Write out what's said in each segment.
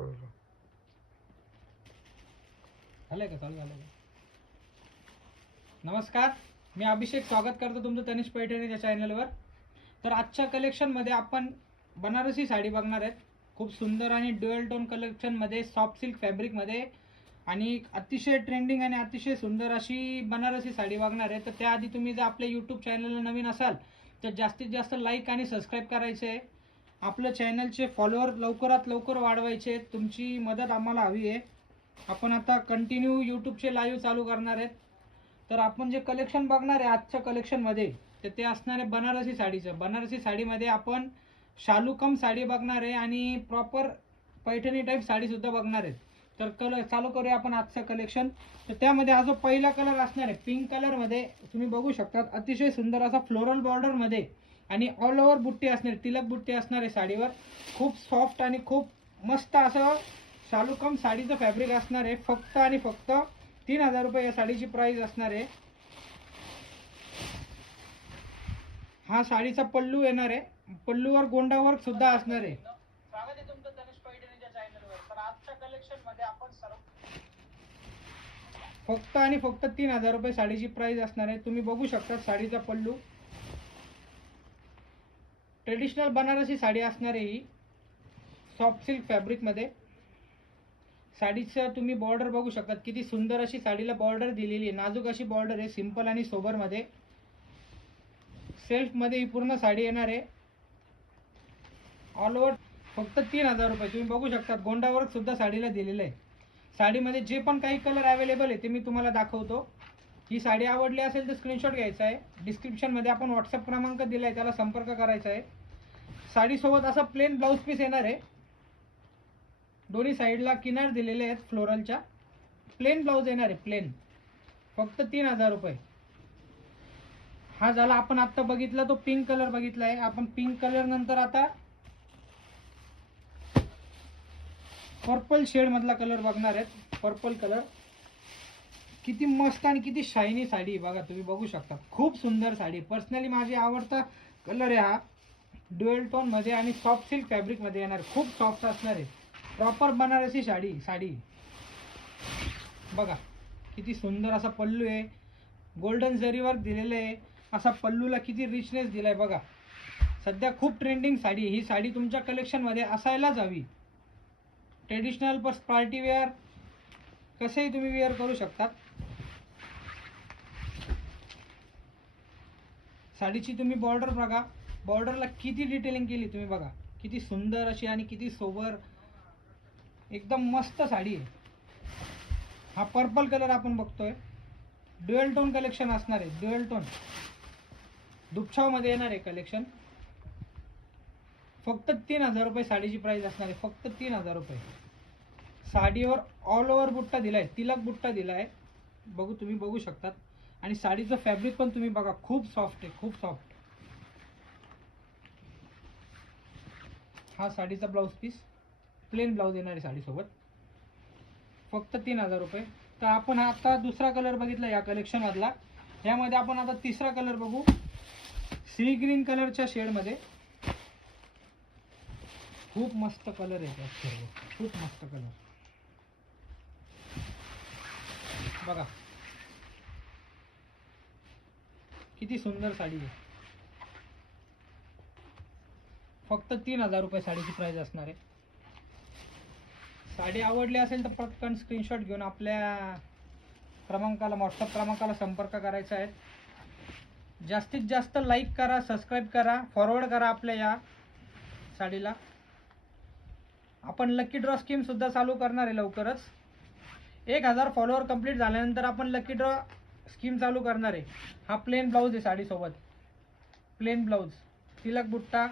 कळलं झालंय का? चालू झालं नमस्कार. मी अभिषेक स्वागत करतो तुमचं तनिष पैठणीच्या चॅनलवर तर आजच्या कलेक्शनमध्ये आपण बनारसी साडी बघणार आहेत. खूप सुंदर आणि ड्युअल टोन कलेक्शनमध्ये सॉफ्ट सिल्क फॅब्रिकमध्ये आणि अतिशय ट्रेंडिंग आणि अतिशय सुंदर अशी बनारसी साडी बघणार आहे तर त्याआधी तुम्ही जर आपल्या यूट्यूब चॅनलला नवीन असाल तर जास्तीत जास्त लाईक आणि सबस्क्राईब करायचे आहे आपलं चॅनलचे फॉलोअर लवकरात लवकर वाढवायचे. आहेत. तुमची मदत आम्हाला हवी आहे. आपण आता कंटिन्यू यूट्यूबचे लाईव्ह चालू करणार आहेत. तर आपण जे कलेक्शन बघणार आहे आजच्या कलेक्शनमध्ये तर ते असणार आहे बनारसी साडीचं. बनारसी साडीमध्ये आपण शालूकम साडी बघणार आहे आणि प्रॉपर पैठणी टाईप साडीसुद्धा बघणार आहेत तर कलर चालू करूया आपण आजचं कलेक्शन तर त्यामध्ये हा जो पहिला कलर असणार आहे पिंक कलरमध्ये तुम्ही बघू शकतात. अतिशय सुंदर असा फ्लोरल बॉर्डरमध्ये आणि ऑल ओव्हर बुट्टी असणार तिलक बुट्टी असणार आहे साडीवर खूप सॉफ्ट आणि खूप मस्त असं शालूकम साडीचं फॅब्रिक असणार आहे फक्त आणि फक्त तीन हजार रुपये या साडीची प्राइस असणार. आहे हा साडीचा पल्लू येणार आहे पल्लूवर गोंडा वर्क सुद्धा असणार. आहे स्वागत आहे तुमचं तनिष पैठणीच्या चॅनलवर तर आजच्या कलेक्शनमध्ये आपण सर्व फक्त आणि फक्त तीन हजार रुपये साडीची प्राइस असणार. आहे तुम्ही बघू शकता साडीचा पल्लू. ट्रेडिशनल बनारसी साडी असणार आहे ही सॉफ्ट सिल्क फॅब्रिकमध्ये साडीचं तुम्ही बॉर्डर बघू शकतात किती सुंदर अशी साडीला बॉर्डर दिलेली आहे. नाजूक अशी बॉर्डर आहे सिंपल आणि सोबरमध्ये सेल्फमध्ये ही पूर्ण साडी येणार आहे. ऑल ओव्हर फक्त तीन हजार रुपये. तुम्ही बघू शकता गोंडा सुद्धा साडीला दिलेलं आहे. साडीमध्ये जे पण काही कलर अवेलेबल आहे ते मी तुम्हाला दाखवतो. ही साडी आवडली असेल तर स्क्रीनशॉट घ्यायचा आहे. डिस्क्रिप्शनमध्ये आपण व्हॉट्सअप क्रमांक दिला आहे त्याला संपर्क करायचा आहे. साडीसोबत असा प्लेन ब्लाऊज पीस येणार आहे. दोन्ही साईडला किनार दिलेले आहेत फ्लोरलच्या प्लेन ब्लाऊज येणार आहे प्लेन फक्त तीन हजार रुपये. हा झाला आपण आत्ता बघितला तो पिंक कलर बघितला आहे. आपण पिंक कलर नंतर आता पर्पल शेड मधला कलर बघणार आहेत. पर्पल कलर किती मस्त आणि किती शायनी साडी बघा तुम्ही बघू शकता. खूप सुंदर साडी पर्सनली माझी आवडता कलर आहे हा. ड्युएल टोनमध्ये आणि सॉफ्ट सिल्क फॅब्रिकमध्ये येणार. खूप सॉफ्ट असणार आहे. प्रॉपर बनारसी साडी साडी. बघा किती सुंदर असा पल्लू आहे. गोल्डन जरीवर दिलेलं आहे. असा पल्लूला किती रिचनेस दिलाय बघा. सध्या खूप ट्रेंडिंग साडी ही साडी तुमच्या कलेक्शनमध्ये असायलाच हवी. ट्रेडिशनल प्लस पार्टी वेअर कसेही तुम्ही वेअर करू शकतात. साडीची तुम्ही बॉर्डर बघा. बॉर्डरला किती डिटेलिंग केली तुम्ही बघा. किती सुंदर अशी आणि किती सोबर. एकदम मस्त साडी आहे. हा पर्पल कलर आपण बघतोय. ड्युएल टोन कलेक्शन असणार आहे. ड्युएल टोन दुपछावमध्ये येणार आहे कलेक्शन फक्त तीन हजार रुपये साडीची प्राइस असणार आहे. फक्त तीन हजार रुपये. साडीवर ऑल ओव्हर बुट्टा दिलाय. तिलक बुट्टा दिलाय. बघू तुम्ही बघू शकतात. आणि साडीचं फॅब्रिक पण तुम्ही बघा. खूप सॉफ्ट आहे. खूप सॉफ्ट हा साडीचा ब्लाऊज पीस प्लेन ब्लाऊज येणार आहे साडीसोबत. फक्त तीन हजार रुपये. तर आपण हा आता दुसरा कलर बघितला या कलेक्शनमधला यामध्ये आपण आता तिसरा कलर बघू. सी ग्रीन कलरच्या शेडमध्ये खूप मस्त कलर आहे सर्व. खूप मस्त कलर बघा. किती सुंदर साडी आहे. फक्त तीन हजार रुपये साडीची प्राईज असणार आहे. साडी आवडली असेल तर पटकन स्क्रीनशॉट घेऊन आपल्या क्रमांकाला व्हॉट्सअप क्रमांकाला संपर्क करायचा आहे. जास्तीत जास्त लाईक करा सबस्क्राईब करा फॉरवर्ड करा आपल्या या साडीला. आपण लकी ड्रॉ स्कीमसुद्धा चालू करणार आहे लवकरच. एक हजार फॉलोअर कंप्लीट झाल्यानंतर आपण लकी ड्रॉ स्कीम चालू करणार आहे. हा प्लेन ब्लाऊज आहे साडीसोबत. प्लेन ब्लाऊज तिलक बुट्टा.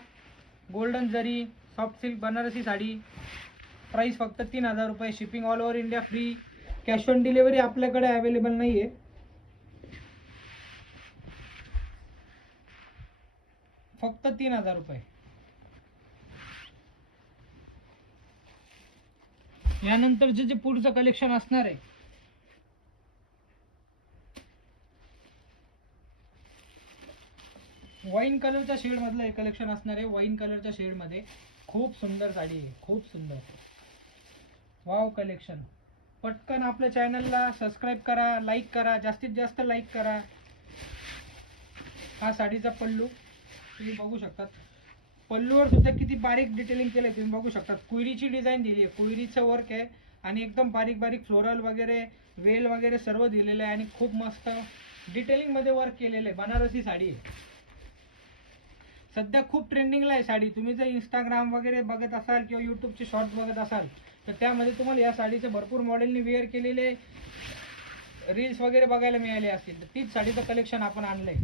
Golden zari soft silk Banarasi sari price फक्त तीन हजार रुपये. Shipping all over India free cash on delivery आपल्याकडे अवेलेबल नाही आहे फक्त तीन हजार रुपये. यानंतरचे जे पुढचं कलेक्शन असणार आहे वाईन कलरच्या शेड मधलं हे कलेक्शन असणार आहे. वाईन कलरच्या शेडमध्ये खूप सुंदर साडी आहे. खूप सुंदर. वाव कलेक्शन पटकन आपल्या चॅनलला सबस्क्राईब करा लाईक करा जास्तीत जास्त लाईक करा. हा साडीचा पल्लू. तुम्ही बघू शकतात. पल्लूवर सुद्धा किती बारीक डिटेलिंग केलं तुम्ही बघू शकतात. कुयरीची डिझाईन दिली आहे. कुयरीचं वर्क आहे आणि एकदम बारीक बारीक फ्लोरल वगैरे वेल वगैरे सर्व दिलेलं आहे आणि खूप मस्त डिटेलिंगमध्ये वर्क केलेलं आहे. बनारसी साडी आहे. सध्या खूप ट्रेंडिंगला आहे साडी. तुम्ही जर इंस्टाग्राम वगैरे बघत असाल किंवा युट्यूबचे शॉर्ट्स बघत असाल तर त्यामध्ये तुम्हाला या साडीचे भरपूर मॉडेलनी वेअर केलेले रील्स वगैरे बघायला मिळाले असतील. तर तीच साडीचं कलेक्शन आपण आणलंय.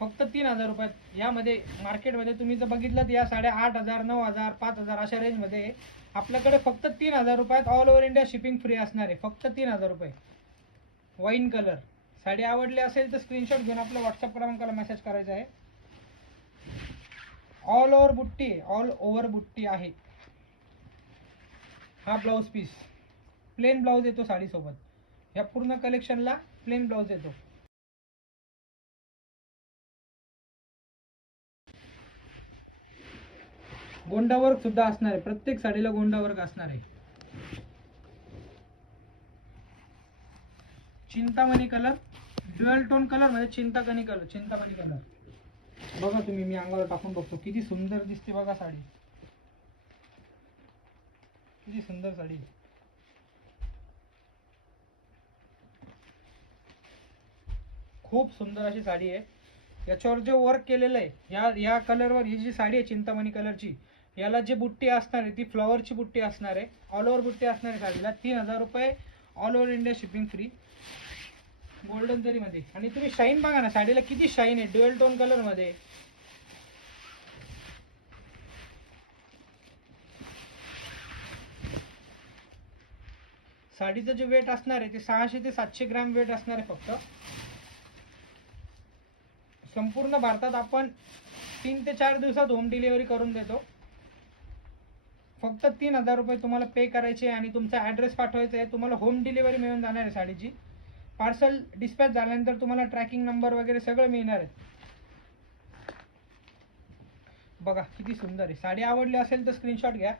फक्त तीन हजार रुपयात यामध्ये मार्केटमध्ये तुम्ही जर बघितलं तर या साड्या आठ हजार नऊ हजार पाच हजार अशा रेंजमध्ये आपल्याकडे फक्त तीन हजार रुपयात all over India shipping free असणार आहे. फक्त तीन हजार रुपये. वाईन कलर साडी आवडली असेल तर स्क्रीनशॉट घेऊन आपल्या व्हॉट्सअप क्रमांकाला मेसेज करायचा आहे. ऑल ओव्हर बुट्टी ऑल ओव्हर बुट्टी आहे. हा ब्लाऊज पीस प्लेन ब्लाऊज येतो साडीसोबत. या पूर्ण कलेक्शनला प्लेन ब्लाऊज येतो. गोंडावर्क सुद्धा असणार आहे. प्रत्येक साडीला गोंडावर्क असणार आहे. Chintamani colour jewel tone colour म्हणजे चिंताकणी कलर चिंतामणी कलर बघा तुम्ही मी अंगावर टाकून बघतो. किती सुंदर दिसते बघा साडी. किती सुंदर साडी. खूप सुंदर अशी साडी आहे. याच्यावर जे वर्क केलेलं आहे या या कलरवर ही जी साडी आहे चिंतामणी कलरची याला जी बुट्टी असणार आहे ती फ्लॉवरची बुट्टी असणार आहे. ऑल ओव्हर बुट्टी असणार आहे साडीला. तीन हजार रुपये all over India shipping free golden जरीमध्ये आणि तुम्ही शाईन बघा ना साडीला किती शाईन आहे ड्युअल टोन कलरमध्ये. साडीचं जे वेट असणार आहे ते सहाशे ते सातशे ग्रॅम वेट असणार आहे फक्त. संपूर्ण भारतात आपण तीन ते चार दिवसात होम डिलिव्हरी करून देतो. फक्त तीन हजार रुपये तुम्हाला पे करायचे आणि तुमचा ॲड्रेस पाठवायचा आहे तुम्हाला होम डिलिव्हरी मिळून जाणार आहे साडीची. पार्सल डिस्पॅच झाल्यानंतर तुम्हाला ट्रॅकिंग नंबर वगैरे सगळं मिळणार आहे. बघा किती सुंदर आहे. साडी आवडली असेल तर स्क्रीनशॉट घ्या.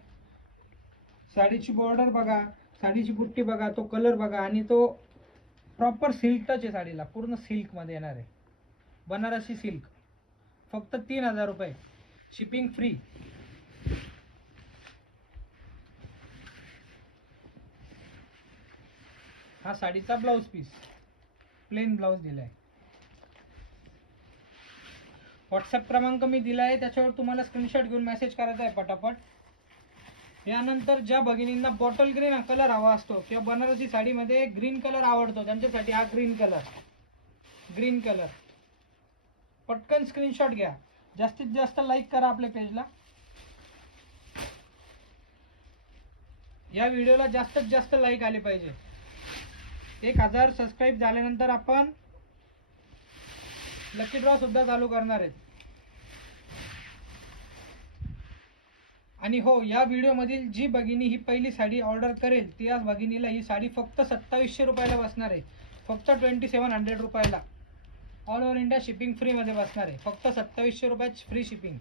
साडीची बॉर्डर बघा साडीची बुट्टी बघा तो कलर बघा आणि तो प्रॉपर सिल्क टच आहे साडीला. पूर्ण सिल्कमध्ये येणार आहे. बनारसी सिल्क फक्त तीन हजार रुपये. शिपिंग फ्री हा साडीचा ब्लाऊज पीस. प्लेन ब्लाऊज दिलाय. व्हॉट्सअप क्रमांक मी दिला आहे त्याच्यावर तुम्हाला स्क्रीनशॉट घेऊन मेसेज करायचा आहे पटापट. यानंतर ज्या भगिनींना बॉटल ग्रीन कलर हवा असतो किंवा बनारसी साडीमध्ये ग्रीन कलर आवडतो त्यांच्यासाठी हा ग्रीन कलर ग्रीन कलर पटकन स्क्रीनशॉट घ्या. जास्तीत जास्त लाईक करा आपल्या पेजला या व्हिडिओला जास्तीत जास्त लाईक आले पाहिजे. एक हजार सबस्क्राईब झाल्यानंतर आपण लकी ड्रॉ सुद्धा चालू करणार आहेत. आणि हो या व्हिडिओमधील जी भगिनी ही पहिली साडी ऑर्डर करेल त्या भगिनीला ही साडी फक्त सत्तावीसशे रुपयाला बसणार आहे. फक्त ट्वेंटी सेवन हंड्रेड रुपयाला ऑल ओव्हर इंडिया शिपिंग फ्रीमध्ये बसणार आहे. फक्त सत्तावीसशे रुपयात फ्री शिपिंग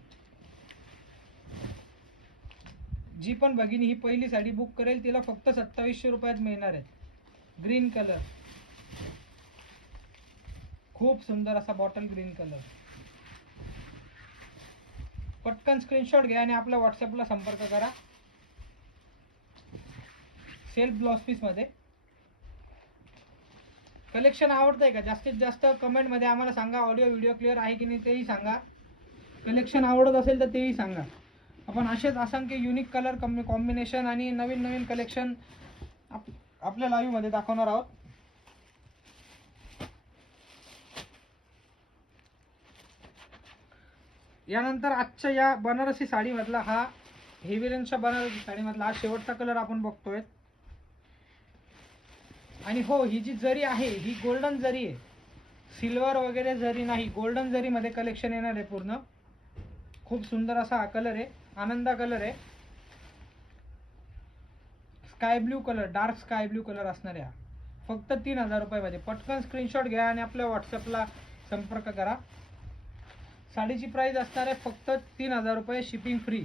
जी पण भगिनी ही पहिली साडी बुक करेल तिला फक्त सत्तावीसशे रुपयात मिळणार आहे. ग्रीन कलर खूप सुंदर असा बॉटल ग्रीन कलर पटकन स्क्रीनशॉट घ्या आणि आपल्या व्हॉट्सअपला संपर्क करा. सेल्फ ब्लाउज पीस कलेक्शन आवडतंय का? जास्तीत जास्त कमेंटमध्ये आम्हाला सांगा. ऑडिओ व्हिडिओ क्लिअर आहे की नाही तेही सांगा. कलेक्शन आवडत असेल तर तेही सांगा. आपण असेच असंख्य युनिक कलर कॉम्बिनेशन आणि नवीन नवीन कलेक्शन आप आपल्या लाईव्हमध्ये दाखवणार आहोत. यानंतर आजच्या या बनारसी साडीमधला हा हेवी रेंजच्या बनारसी साडीमधला हा शेवटचा कलर आपण बघतोय. आणि हो ही जी जरी आहे ही गोल्डन जरी आहे सिल्वर वगैरे जरी नाही गोल्डन जरीमध्ये कलेक्शन येणार आहे पूर्ण. खूप सुंदर असा हा कलर आहे आनंदा कलर आहे. Sky blue colour dark sky blue colour असणार फक्त तीन हजार रुपयामध्ये पटकन स्क्रीनशॉट घ्या आणि आपल्या व्हॉट्सअपला संपर्क करा. साडीची प्राइस असणार आहे फक्त तीन हजार रुपये शिपिंग फ्री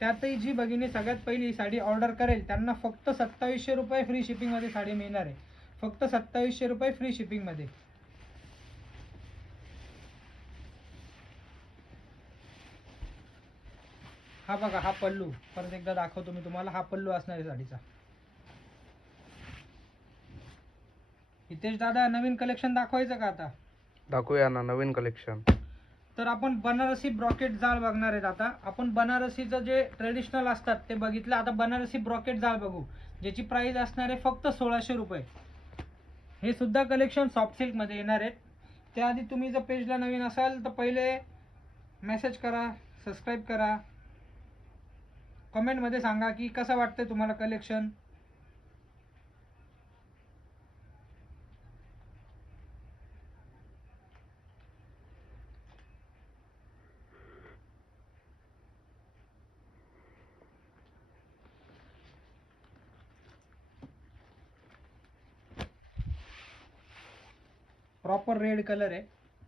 त्यातही जी भगिनी सगळ्यात पहिली साडी ऑर्डर करेल त्यांना फक्त सत्तावीसशे रुपये फ्री शिपिंगमध्ये साडी मिळणार आहे. फक्त सत्तावीसशे रुपये फ्री शिपिंगमध्ये हा बघा हा पल्लू. परत एकदा दाखवतो मी तुम्हाला. हा पल्लू असणार आहे साडीचा. हितेश दादा नवीन कलेक्शन दाखवायचं का आता? दाखवूया ना नवीन कलेक्शन तर आपण बनारसी ब्रॉकेट जाळ बघणार आहेत आता. आपण बनारसीचं जे ट्रेडिशनल असतात ते बघितलं. आता बनारसी ब्रॉकेट जाळ बघू. ज्याची प्राइस असणार आहे फक्त सोळाशे रुपये. हे सुद्धा कलेक्शन सॉफ्ट सिल्कमध्ये येणार आहेत. त्याआधी तुम्ही जर पेजला नवीन असाल तर पहिले मेसेज करा सबस्क्राईब करा. कमेंटमध्ये सांगा की कसं वाटतंय तुम्हाला कलेक्शन प्रॉपर रेड कलर आहे.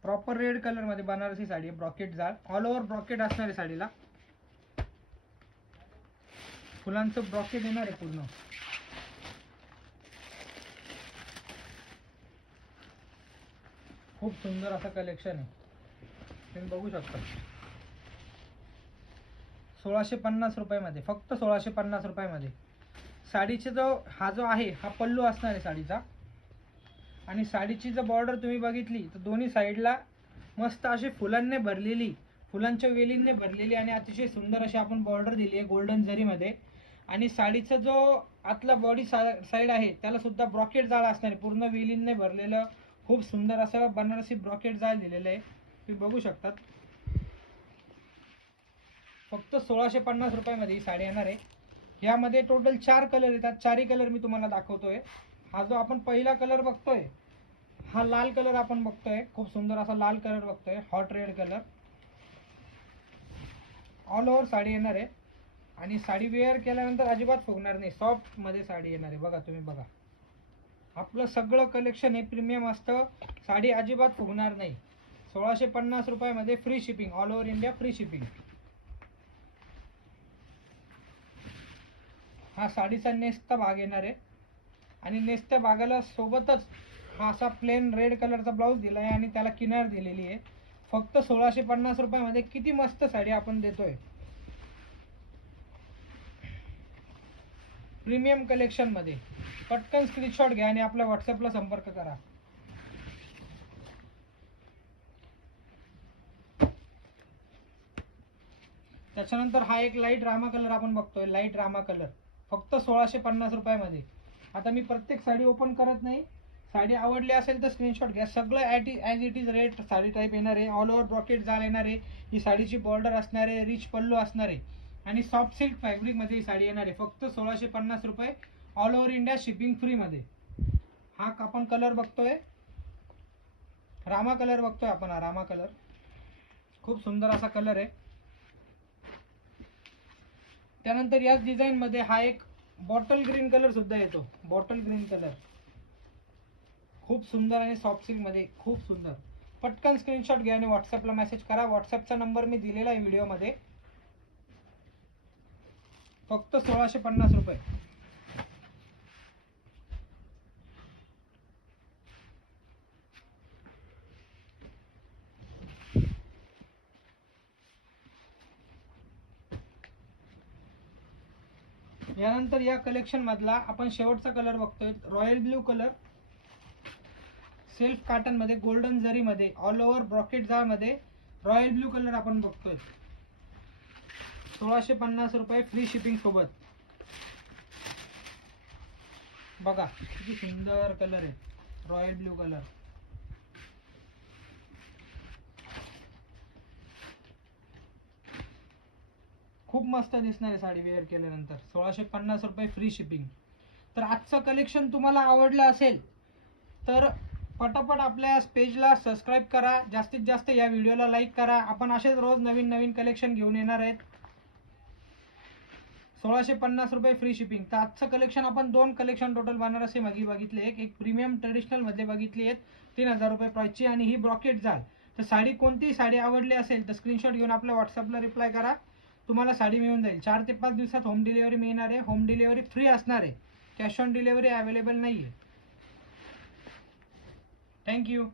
प्रॉपर रेड कलरमध्ये बनारसी साडी आहे ब्रॉकेट जाळ ऑल ओव्हर ब्रॉकेट असणार आहे साडीला. फुलांचं ब्रॉकेट येणार आहे पूर्ण. खूप सुंदर असं कलेक्शन आहे. तुम्ही बघू शकता. सोळाशे पन्नास रुपयामध्ये फक्त सोळाशे पन्नास रुपयामध्ये. साडीचे जो हा जो आहे हा पल्लू असणार आहे साडीचा. आणि साडीची जर बॉर्डर तुम्ही बघितली तर दोन्ही साईडला मस्त अशी फुलांनी भरलेली फुलांच्या वेलींनी भरलेली आणि अतिशय सुंदर अशी आपण बॉर्डर दिली आहे गोल्डन जरीमध्ये. आणि साडीचा जो आतला बॉडी साईड आहे त्याला सुद्धा ब्रॉकेट जाळ असणार आहे. पूर्ण वेलींनी भरलेलं खूप सुंदर असं बनारसी ब्रॉकेट जाळ दिलेलं आहे. तुम्ही बघू शकतात. फक्त सोळाशे पन्नास रुपयामध्ये ही साडी येणार आहे. यामध्ये टोटल चार कलर येतात. चारही कलर मी तुम्हाला दाखवतोय. हा जो आपण पहिला कलर बघतोय हा लाल कलर आपण बघतोय. खूप सुंदर असा लाल कलर बघतोय hot red colour all over sari येणार आहे. आणि साडी वेअर केल्यानंतर अजिबात फुगणार नाही. सॉफ्टमध्ये साडी येणार आहे. बघा तुम्ही बघा. आपलं सगळं कलेक्शन हे प्रीमियम असतं. साडी अजिबात फुगणार नाही. सोळाशे पन्नास रुपयामध्ये free shipping all over India free shipping हा साडीचा नेसचा भाग येणार आहे. आणि नेसत्या भागाला सोबतच हा असा प्लेन रेड कलरचा ब्लाऊज दिला आहे आणि त्याला किनार दिलेली आहे. फक्त सोळाशे पन्नास रुपयामध्ये किती मस्त साडी आपण देतोय. प्रीमियम कलेक्शनमध्ये पटकन स्क्रीनशॉट घ्या आणि आपल्या व्हॉट्सअपला संपर्क करा. त्याच्यानंतर हा एक लाइट रामा कलर आपण बघतोय. लाइट रामा कलर फक्त सोळाशे पन्नास रुपयामध्ये. आता मी प्रत्येक साडी ओपन करत नाही. साडी आवडली असेल तर स्क्रीनशॉट घ्या. सगळं at as it is rate sari type येणार आहे ऑल ओव्हर ब्रॉकेट जाल येणार आहे ही साडीची बॉर्डर असणार आहे रिच पल्लू असणार. आहे आणि सॉफ्ट सिल्क फॅब्रिकमध्ये ही साडी येणार. आहे फक्त सोळाशे पन्नास रुपये ऑल ओव्हर इंडिया शिपिंग फ्रीमध्ये हा आपण कलर बघतोय. रामा कलर बघतोय आपण हा रामा कलर खूप सुंदर असा कलर आहे. त्यानंतर याच डिझाईनमध्ये हा एक बॉटल ग्रीन कलर सुद्धा येतो. बॉटल ग्रीन कलर खूप सुंदर आणि सॉफ्ट सिल्कमध्ये खूप सुंदर. पटकन स्क्रीनशॉट घ्या आणि व्हॉट्सअपला मेसेज करा. व्हॉट्सअपचा नंबर मी दिलेला आहे व्हिडिओमध्ये फक्त सोळाशे पन्नास रुपये. यानंतर या कलेक्शन मधला आपण शेवटचा कलर बघतोय. रॉयल ब्ल्यू कलर सेल्फ काटनमध्ये गोल्डन जरी मध्ये ऑल ओव्हर ब्रॉकेट जाळमध्ये रॉयल ब्ल्यू कलर आपण बघतोय. सोळाशे पन्नास रुपये फ्री शिपिंग सोबत. बघा किती सुंदर कलर आहे. रॉयल ब्ल्यू कलर खूप मस्त दिसणार आहे साडी वेअर केल्यानंतर. सोळाशे पन्नास रुपये फ्री शिपिंग तर आजचं कलेक्शन तुम्हाला आवडलं असेल तर पटापट आपल्या पेजला सबस्क्राईब करा. जास्तीत जास्त या व्हिडिओला लाईक करा. आपण असेच रोज नवीन नवीन कलेक्शन घेऊन येणार आहेत. सोळाशे पन्नास रुपये फ्री शिपिंग तर आजचं कलेक्शन आपण दोन कलेक्शन टोटल बनारसी मागे बघितले एक एक प्रीमियम ट्रेडिशनलमध्ये बघितली आहेत. तीन हजार रुपये प्राईसची आणि ही ब्रॉकेट जाल. तर साडी कोणतीही साडी आवडली असेल तर स्क्रीनशॉट घेऊन आपल्या व्हॉट्सअपला रिप्लाय करा. तुम्हाला साडी मिळून जाईल. चार ते पाच दिवसात होम डिलिव्हरी मिळणार आहे. होम डिलिव्हरी फ्री असणार आहे. कॅश ऑन डिलिव्हरी अवेलेबल नाही आहे थँक्यू